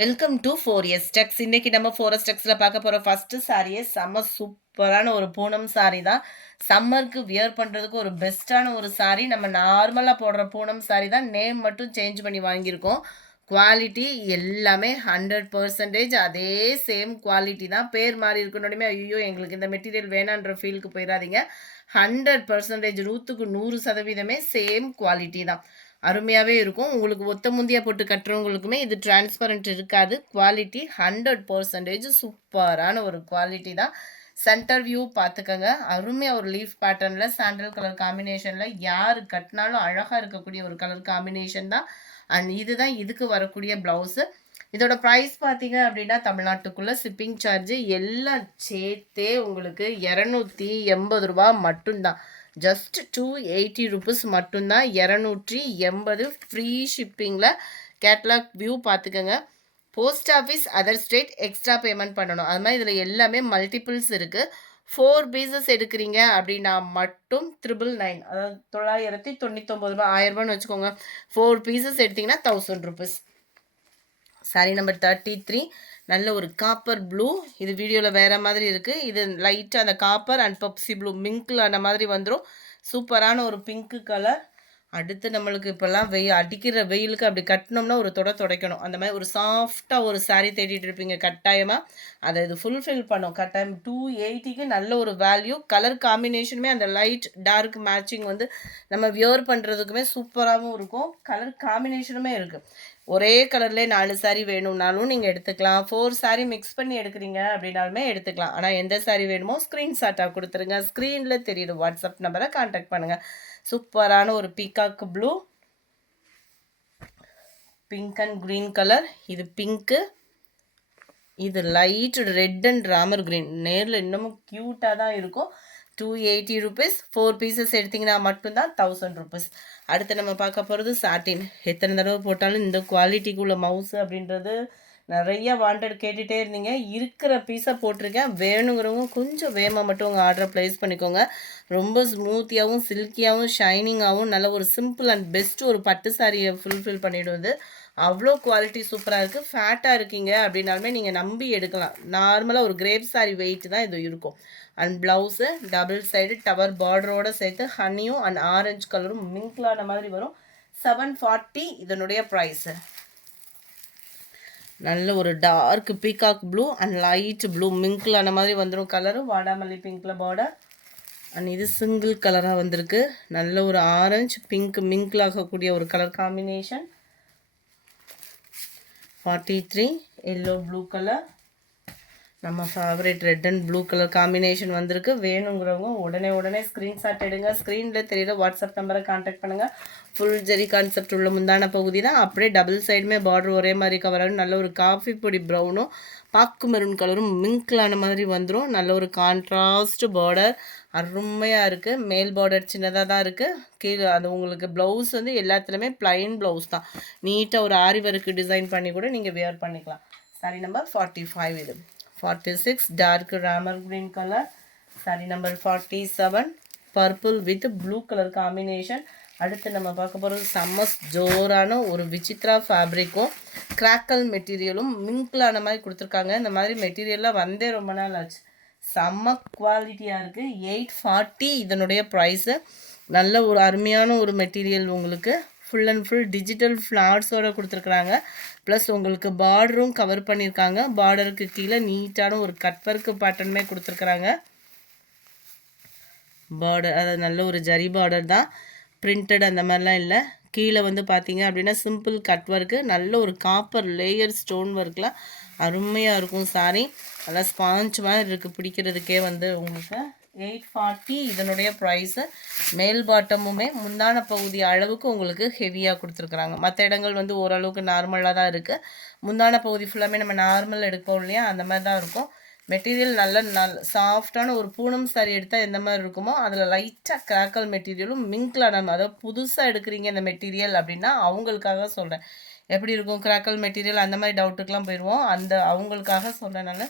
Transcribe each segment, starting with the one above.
Welcome to 4S Tex. இன்னைக்கு நம்ம 4S Texல பார்க்க போற ஃபர்ஸ்ட் சாரியே செம்ம சூப்பரான ஒரு பூனம் சாரி தான். சம்மருக்கு வியர் பண்றதுக்கு ஒரு பெஸ்டான ஒரு சாரி. நம்ம நார்மலா போடுற பூனம் சாரி தான், நேம் மட்டும் சேஞ்ச் பண்ணி வாங்கியிருக்கோம். குவாலிட்டி எல்லாமே 100% அதே சேம் குவாலிட்டி தான். பேர் மாறி இருக்கணுமே ஐயோ எங்களுக்கு இந்த மெட்டீரியல் வேணான்ற ஃபீலுக்கு போயிடாதீங்க. 100% 100க்கு 100% சேம் குவாலிட்டி தான். அருமையாகவே இருக்கும். உங்களுக்கு ஒத்த முந்தியா போட்டு கட்டுறவங்களுக்குமே இது டிரான்ஸ்பரண்ட் இருக்காது. குவாலிட்டி 100% சூப்பரான ஒரு குவாலிட்டி தான். சென்டர் வியூ பார்த்துக்கங்க. அருமையாக ஒரு லீஃப் பேட்டர்னில் சாண்டல் கலர் காம்பினேஷனில் யார் கட்டினாலும் அழகாக இருக்கக்கூடிய ஒரு கலர் காம்பினேஷன் தான். அண்ட் இதுதான் இதுக்கு வரக்கூடிய ப்ளவுஸு. இதோட ப்ரைஸ் பார்த்தீங்க அப்படின்னா தமிழ்நாட்டுக்குள்ளே ஷிப்பிங் சார்ஜு எல்லாம் சேர்த்தே உங்களுக்கு 280 ரூபா மட்டும்தான். ஜஸ்ட் 280 ருபீஸ் மட்டும்தான். 280 ஃப்ரீ ஷிப்பிங்கில். கேட்லாக் வியூ பார்த்துக்கோங்க. Post office other state extra payment பண்ணணும். அது மாதிரி இதில் எல்லாமே மல்டிபிள்ஸ் இருக்குது. 4 பீசஸ் எடுக்கிறீங்க அப்படின்னா மட்டும் 999, அதாவது 999 ரூபா, 1000 ரூபான்னு வச்சுக்கோங்க. 4 பீசஸ் எடுத்திங்கன்னா 1000 ருபீஸ். சாரி நம்பர் 33 நல்ல ஒரு காப்பர் ப்ளூ. இது வீடியோவில் வேறு மாதிரி இருக்குது. இது லைட்டாக அந்த copper and Pepsi blue mingle அந்த மாதிரி வந்துடும். சூப்பரான ஒரு பிங்க்கு கலர். அடுத்து நம்மளுக்கு இப்போல்லாம் அடிக்கிற வெயிலுக்கு அப்படி கட்டினோம்னா ஒரு துடைக்கணும். அந்த மாதிரி ஒரு சாஃப்டாக ஒரு சாரீ தேடிட்டு இருப்பீங்க கட்டாயமாக. அதை இது ஃபுல்ஃபில் பண்ணும் கட்டாயம். 280க்கு நல்ல ஒரு வேல்யூ. கலர் காம்பினேஷனுமே அந்த லைட் டார்க் மேட்சிங் வந்து நம்ம வியர் பண்ணுறதுக்குமே சூப்பராகவும் இருக்கும். கலர் காம்பினேஷனுமே இருக்குது. ஒரே கலர்லேயே 4 சாரீ வேணும்னாலும் நீங்கள் எடுத்துக்கலாம். 4 சாரீ மிக்ஸ் பண்ணி எடுக்கிறீங்க அப்படின்னாலுமே எடுத்துக்கலாம். ஆனால் எந்த சாரீ வேணுமோ ஸ்க்ரீன்ஷாட்டாக கொடுத்துருங்க. ஸ்க்ரீனில் தெரியுது வாட்ஸ்அப் நம்பரை கான்டாக்ட் பண்ணுங்கள். சூப்பரான ஒரு peacock blue, pink and green colour. இது பிங்க்கு, இது light red and Ramar green. நேரில் இன்னமும் க்யூட்டாக தான் இருக்கும். 280 ருபீஸ். 4 பீசஸ் எடுத்திங்கன்னா மட்டும்தான் 1000 ருபீஸ். அடுத்து நம்ம பார்க்க போகிறது சாட்டின். எத்தனை தடவை போட்டாலும் இந்த குவாலிட்டிக்குள்ள மவுஸு அப்படின்றது நிறைய வாண்டட் கேட்டுகிட்டே இருந்தீங்க. இருக்கிற பீஸை போட்டிருக்கேன். வேணுங்கிறவங்க கொஞ்சம் வேகமாக மட்டும் உங்கள் ஆர்டரை ப்ளேஸ் பண்ணிக்கோங்க. ரொம்ப ஸ்மூத்தியாகவும் சில்கியாகவும் ஷைனிங்காகவும் நல்ல ஒரு சிம்பிள் அண்ட் பெஸ்ட்டு ஒரு பட்டு சாரியை ஃபுல்ஃபில் பண்ணிவிடுவது. அவ்வளோ குவாலிட்டி சூப்பராக இருக்குது. ஃபேட்டாக இருக்கீங்க அப்படின்னாலுமே நீங்கள் நம்பி எடுக்கலாம். நார்மலாக ஒரு கிரேப் சாரி வெயிட் தான் இது இருக்கும். And blouse double side tower பார்டரோடு சேர்த்து ஹனியும் அண்ட் ஆரஞ்சு கலரும் மிங்க்லான மாதிரி வரும். 740 இதனுடைய ப்ரைஸு. நல்ல ஒரு dark peacock blue and light blue மிங்க்லான மாதிரி வந்துடும் கலரும். வாடாமல்லி பிங்க்கில் பார்டர். அண்ட் இது சிங்கிள் கலராக வந்திருக்கு. நல்ல ஒரு ஆரஞ்சு பிங்க் மிங்க்லாகக்கூடிய ஒரு colour combination. 43 yellow blue colour. நம்ம favourite red and blue colour combination வந்திருக்கு. வேணுங்கிறவங்க உடனே ஸ்க்ரீன்ஷாட் எடுங்க. ஸ்க்ரீனில் தெரியுற வாட்ஸ்அப் நம்பரை கான்டாக்ட் பண்ணுங்கள். ஃபுல் ஜெரி கான்செப்ட் உள்ள முந்தான பகுதி தான். அப்படியே டபுள் சைடுமே பார்டர் ஒரே மாதிரி கவர் ஆகும். நல்ல ஒரு காஃபி பொடி ப்ரௌனும் பாக்கு மெரூன் கலரும் மிங்க்லான மாதிரி வந்துடும். நல்ல ஒரு கான்ட்ராஸ்ட் பார்டர் அருமையாக இருக்குது. மேல் பார்டர் சின்னதாக தான் இருக்குது. கீழே அது உங்களுக்கு ப்ளவுஸ் வந்து எல்லாத்துலேயுமே ப்ளைன் ப்ளவுஸ் தான். நீட்டாக ஒரு ஆரி ஒர்க்கு டிசைன் பண்ணி கூட நீங்கள் வியர் பண்ணிக்கலாம். சாரி நம்பர் 45 இது. 46 dark Ramar green colour. Sorry number 47 purple with blue colour combination. அடுத்து நம்ம பார்க்க போகிறது செம்ம ஜோரான ஒரு விசித்ரா ஃபேப்ரிக்கும் கிராக்கல் மெட்டீரியலும் மிங்க்லான மாதிரி கொடுத்துருக்காங்க. இந்த மாதிரி மெட்டீரியல்லாம் வந்தே ரொம்ப நாள் ஆச்சு. செம்ம குவாலிட்டியாக இருக்குது. 840 இதனுடைய ப்ரைஸு. நல்ல ஒரு அருமையான ஒரு மெட்டீரியல். உங்களுக்கு ஃபுல் அண்ட் ஃபுல் டிஜிட்டல் ஃப்ளார்ஸோடு கொடுத்துருக்குறாங்க. ப்ளஸ் உங்களுக்கு பார்டரும் கவர் பண்ணியிருக்காங்க. பார்டருக்கு கீழே நீட்டான ஒரு கட் ஒர்க்கு பேட்டர்னுமே கொடுத்துருக்குறாங்க. பார்டர் அது நல்ல ஒரு ஜரி பார்டர் தான். பிரிண்டட் அந்த மாதிரிலாம் இல்லை. கீழே வந்து பார்த்தீங்க அப்படின்னா சிம்பிள் கட் ஒர்க்கு. நல்ல ஒரு காப்பர் லேயர் ஸ்டோன் ஒர்க்லாம் அருமையாக இருக்கும். சாரி நல்லா ஸ்பாஞ்ச் மாதிரி இருக்குது. பிடிக்கிறதுக்கே வந்து உங்களுக்கு 840 இதனுடைய ப்ரைஸு. மேல் பாட்டமுமே முந்தான பகுதி அளவுக்கு உங்களுக்கு ஹெவியாக கொடுத்துருக்குறாங்க. மற்ற இடங்கள் வந்து ஓரளவுக்கு நார்மலாக தான் இருக்குது. முந்தான பகுதி ஃபுல்லாமே நம்ம நார்மல் எடுப்போம் இல்லையா, அந்த மாதிரி தான் இருக்கும். மெட்டீரியல் நல்ல சாஃப்டான ஒரு பூனம் சாரி எடுத்தால் எந்த மாதிரி இருக்குமோ அதில் லைட்டாக கிராக்கல் மெட்டீரியலும் மிங்க்லான, அதாவது புதுசாக எடுக்கிறீங்க இந்த மெட்டீரியல் அப்படின்னா அவங்களுக்காக சொல்கிறேன். எப்படி இருக்கும் கிராக்கல் மெட்டீரியல் அந்த மாதிரி டவுட்டுக்கெலாம் போயிடுவோம். அந்த அவங்களுக்காக சொல்கிறனால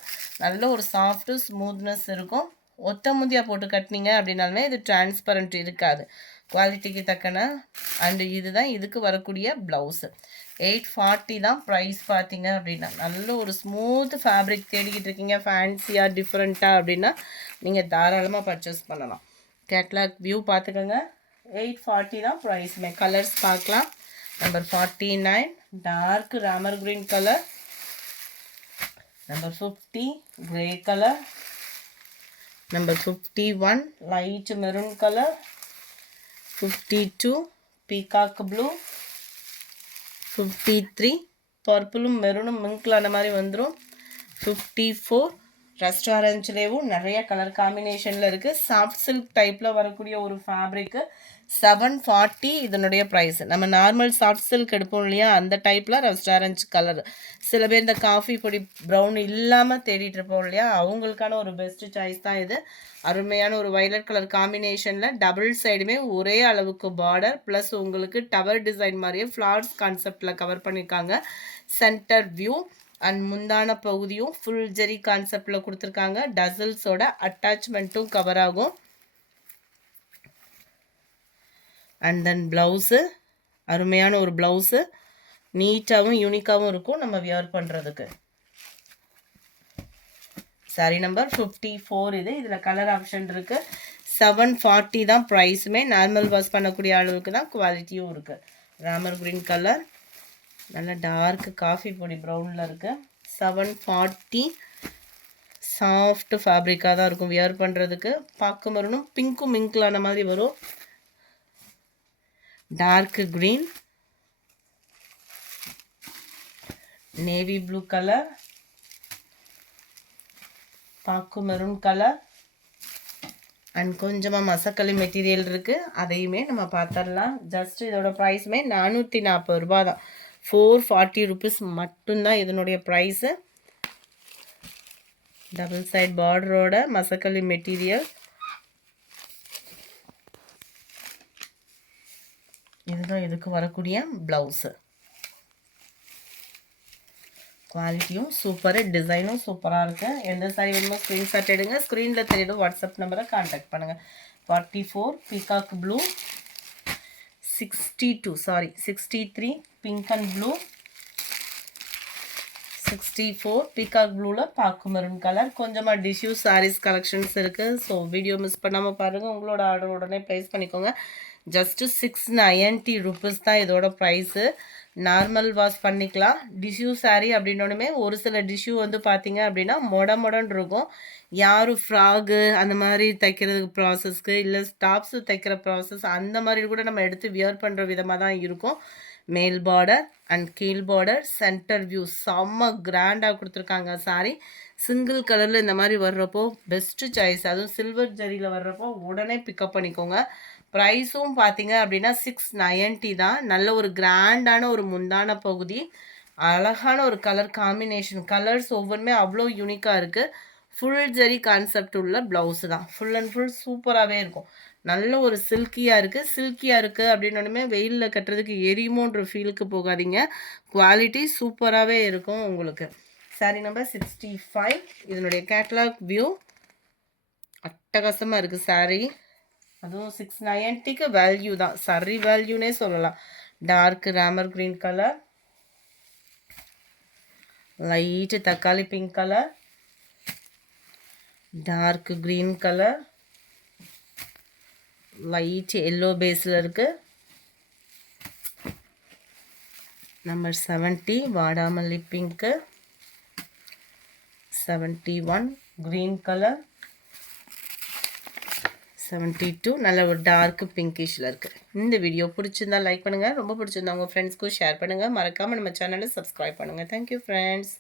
நல்ல ஒரு சாஃப்ட்டு ஸ்மூத்னஸ் இருக்கும். ஒத்த முந்தியாக போட்டு கட்டினீங்க அப்படின்னாலுமே இது டிரான்ஸ்பரண்ட் இருக்காது. குவாலிட்டிக்கு தக்கன. அண்டு இதுதான் இதுக்கு வரக்கூடிய ப்ளவுஸு. 840 தான் ப்ரைஸ் பார்த்தீங்க அப்படின்னா. நல்ல ஒரு ஸ்மூத் ஃபேப்ரிக் தேடிக்கிட்டு இருக்கீங்க, ஃபேன்சியாக டிஃப்ரெண்ட்டாக அப்படின்னா நீங்கள் தாராளமாக பர்ச்சேஸ் பண்ணலாம். கேட்லாக் வியூ பார்த்துக்கோங்க. 840 தான் ப்ரைஸுமே. கலர்ஸ் பார்க்கலாம். Number 49 dark Ramar green colour, number 50 grey colour, number 51 light maroon colour, 52 peacock blue, 53 பர்பிளும் மெரூனும் மிங்க்ல அந்த மாதிரி வந்துடும், 54 ரெஸ்டாரண்ட்லேயும் நிறைய கலர் காம்பினேஷனில் இருக்குது. சாஃப்ட் சில்க் டைப்பில் வரக்கூடிய ஒரு ஃபேப்ரிக்கு 740 இதனுடைய ப்ரைஸ். நம்ம நார்மல் சாஃப்ட் சில்க் எடுப்போம் இல்லையா, அந்த டைப்பில் ரெஸ்டாரண்ட் கலர். சில பேர் இந்த காஃபி பொடி ப்ரௌன் இல்லாமல் தேடிட்டு இருப்போம் இல்லையா, அவங்களுக்கான ஒரு பெஸ்ட் சாய்ஸ் தான் இது. அருமையான ஒரு வயலட் கலர் காம்பினேஷனில் டபுள் சைடுமே ஒரே அளவுக்கு பார்டர் ப்ளஸ் உங்களுக்கு டவர் டிசைன் மாதிரியே ஃப்ளார்ஸ் கான்செப்டில் கவர் பண்ணியிருக்காங்க. சென்டர் வியூ அண்ட் முந்தான பகுதியும் ஃபுல் ஜெரி கான்செப்டில் கொடுத்துருக்காங்க. டசல்ஸோட அட்டாச்மெண்ட்டும் கவர் ஆகும். அண்ட் தென் ப்ளவுஸு அருமையான ஒரு ப்ளவுஸு, நீட்டாகவும் யூனிக்காகவும் இருக்கும் நம்ம வியர் பண்ணுறதுக்கு. சாரி நம்பர் 54 இது. இதில் கலர் ஆப்ஷன் இருக்குது. 740 தான் ப்ரைஸுமே. நார்மல் வாஷ் பண்ணக்கூடிய அளவுக்கு தான் குவாலிட்டியும் இருக்குது. ராமர் கிரீன் கலர் நல்ல டார்க் காஃபி பொடி ப்ரௌனில் இருக்குது. 740 சாஃப்ட் ஃபேப்ரிக்காக தான் இருக்கும் வியர் பண்ணுறதுக்கு. பார்க்க வரணும் பிங்க்கும் மிங்க்லான மாதிரி வரும். Dark green, navy blue colour, பாக்கு மெரூன் கலர் அண்ட் கொஞ்சமாக மசக்களி மெட்டீரியல் இருக்குது. அதையுமே நம்ம பார்த்துடலாம். ஜஸ்ட் இதோட ப்ரைஸுமே 440 ரூபா தான். 440 ருபீஸ் மட்டும்தான் இதனுடைய ப்ரைஸு. டபுள் சைட் பார்டரோட மசக்களி மெட்டீரியல். இதுதான் இதுக்கு வரக்கூடிய ப்ளவுஸு. குவாலிட்டியும் சூப்பரு, டிசைனும் சூப்பராக இருக்குது. எந்த சாரி வேணுமோ ஸ்க்ரீன்ஷாட் எடுங்க. ஸ்க்ரீனில் தெரியும் வாட்ஸ்அப் நம்பரை கான்டாக்ட் பண்ணுங்கள். 44 peacock blue, 63 pink and blue, 64 peacock ப்ளூவில் பாக்கு மெரூன் கலர். கொஞ்சமாக டிஷ்யூ சாரீஸ் கலெக்ஷன்ஸ் இருக்குது. ஸோ வீடியோ மிஸ் பண்ணாமல் பாருங்கள். உங்களோட ஆர்டர் உடனே ப்ளேஸ் பண்ணிக்கோங்க. ஜஸ்ட்டு 690 ருபீஸ் தான் இதோட ப்ரைஸு. நார்மல் வாஷ் பண்ணிக்கலாம். டிஷ்யூ சாரீ அப்படின்னோடனே ஒரு சில டிஷ்யூ வந்து பார்த்தீங்க அப்படின்னா மொடன்னு இருக்கும். யாரும் ஃப்ராகு அந்த மாதிரி தைக்கிறதுக்கு ப்ராசஸ்க்கு இல்லை டாப்ஸு தைக்கிற ப்ராசஸ் அந்த மாதிரி கூட நம்ம எடுத்து வியர் பண்ணுற விதமாக தான் இருக்கும். மேல் பார்டர் அண்ட் கீழ் பார்டர், சென்டர் வியூ செம்ம கிராண்டாக கொடுத்துருக்காங்க. சாரி சிங்கிள் கலரில் இந்த மாதிரி வர்றப்போ பெஸ்ட்டு சாய்ஸ். அதுவும் சில்வர் ஜரியில் வர்றப்போ உடனே பிக்கப் பண்ணிக்கோங்க. ப்ரைஸும் பார்த்தீங்க அப்படின்னா 690 தான். நல்ல ஒரு கிராண்டான ஒரு முந்தான பகுதி, அழகான ஒரு கலர் காம்பினேஷன். கலர்ஸ் ஒவ்வொன்றுமே அவ்வளோ யூனிக்காக இருக்குது. ஃபுல் ஜரி கான்செப்ட் உள்ள ப்ளவுஸு தான். ஃபுல் அண்ட் ஃபுல் சூப்பராகவே இருக்கும். நல்ல ஒரு சில்கியாக இருக்குது அப்படின்னோடனே வெயிலில் கட்டுறதுக்கு எரியுமோன்ற ஃபீலுக்கு போகாதீங்க. குவாலிட்டி சூப்பராகவே இருக்கும் உங்களுக்கு. சாரி நம்பர் 65 இதனுடைய கேட்லாக் வியூ அட்டகாசமாக இருக்குது சாரி. அதுவும் 690க்கு வேல்யூ தான், சரி வேல்யூனே சொல்லலாம். Dark Ramar green colour, light தக்காளி pink colour, dark green colour, light yellow பேஸில் இருக்குது. நம்பர் 70 வாடாமல்லி பிங்க்கு, 71 கிரீன் கலர், 72 நல்ல ஒரு டார்க் பிங்கிஷில் இருக்குது. இந்த வீடியோ பிடிச்சிருந்தா லைக் பண்ணுங்கள். ரொம்ப பிடிச்சிருந்தா உங்கள் ஃப்ரெண்ட்ஸ்க்கும் ஷேர் பண்ணுங்கள். மறக்காமல் நம்ம சேனலை சப்ஸ்கிரைப் பண்ணுங்கள். Thank you friends.